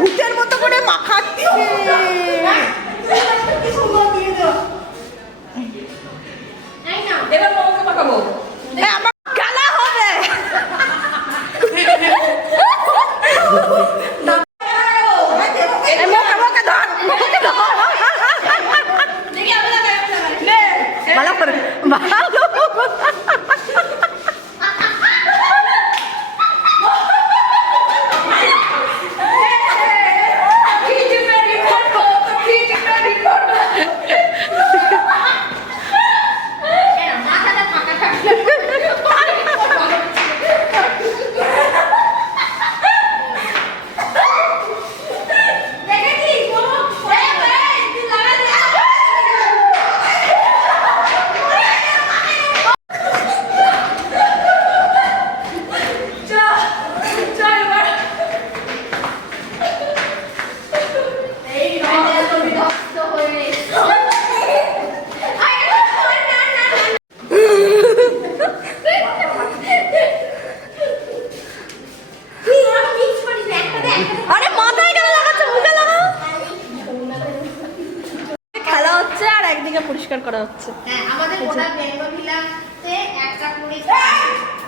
ভূতের মতো করে মাখাচ্ছে। এবার মামাকে মাখাবো, আমার গালা হবে। ভালো করে ভালো পরিষ্কার করা হচ্ছে। হ্যাঁ, আমাদের গোটা বেঙ্গল ভিলাতে একটা করে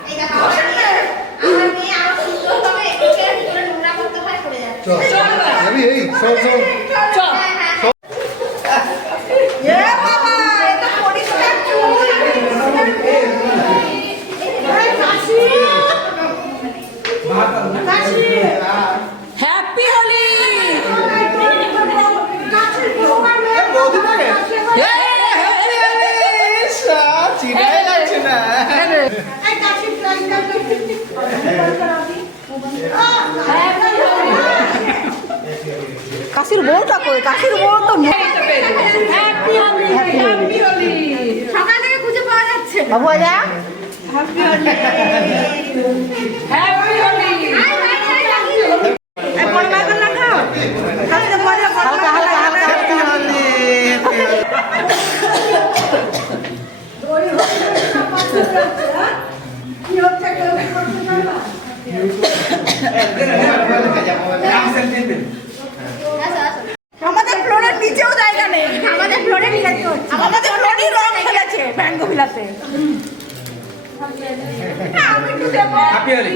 এই দেখো আমার মেয়ে আরো সুন্দর হবে একে ভিতরে নোংরা করতে হয় পড়ে যাচ্ছে। চল আমি এই চল চল চল। এ বাবা এটা পরিষ্কার চুল এই কাশি কাশি হ্যাপি হোলি। কাশির বউটা কই? কাশির বউ তো সকাল থেকে খুঁজে পাওয়া যাচ্ছে। বাবু আজা হ্যাপি হোলি হ্যাপি হোলি। এই বড় মা করে লাগাও কালকে মজা হালকা হালকা হালকা হ্যাপি হোলি। দড়ি হচ্ছে না পাঁচটা যাচ্ছে। হ্যাঁ কি হচ্ছে কেউ করতে পারবা? আমাদের ফ্লোরের নিচেও জায়গা নেই। আমাদের ফ্লোরে বিলাতে হচ্ছে। আমাদের ফ্লোরই রং খেলেছে ব্যাঙ্গ বিলাতে। আমি একটু দেবো। Happy Holi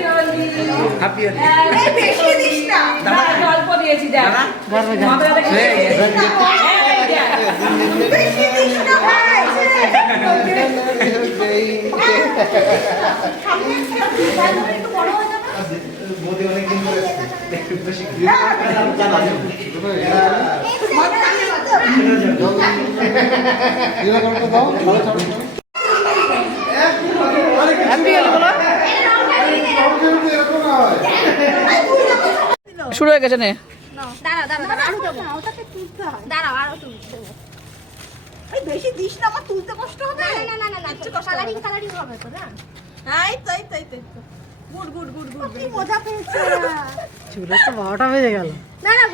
happy Holi. এই বেশি দিস না। না অল্প দিয়েছি দেখ। বেশি দিস না ভাই। একটু বড় হয়ে যাবে। মোদি অনেক দিন ধরে একটু বেশি শুরু হয়ে গেছে নে। দাঁড়াও দাঁড়াও আরো দেবো। ওটাকে তুলতে হয়। দাঁড়াও আরো তুলতে হবে। এই বেশি দিস না, আমার তুলতে কষ্ট হবে। না না না না কালারিং কালারিং হবে তো না। এই তাই তাই তাই গুড গুড গুড গুড। কি মজা পেয়েছে। চুলে তো 12টা বেজে গেল। না না